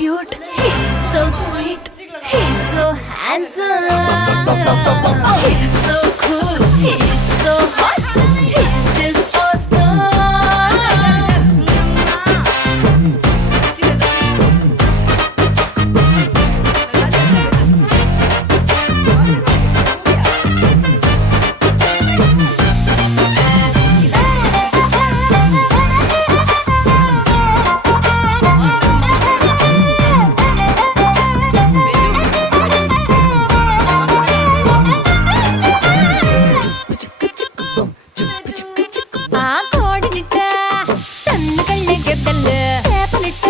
cute, he's so sweet, he's so handsome, he's so cool, he's so hot, he's just awesome. ആ കോടിനിട്ട തന്നു കള്ളി ഗെത്തല് ചേപ്പനിട്ട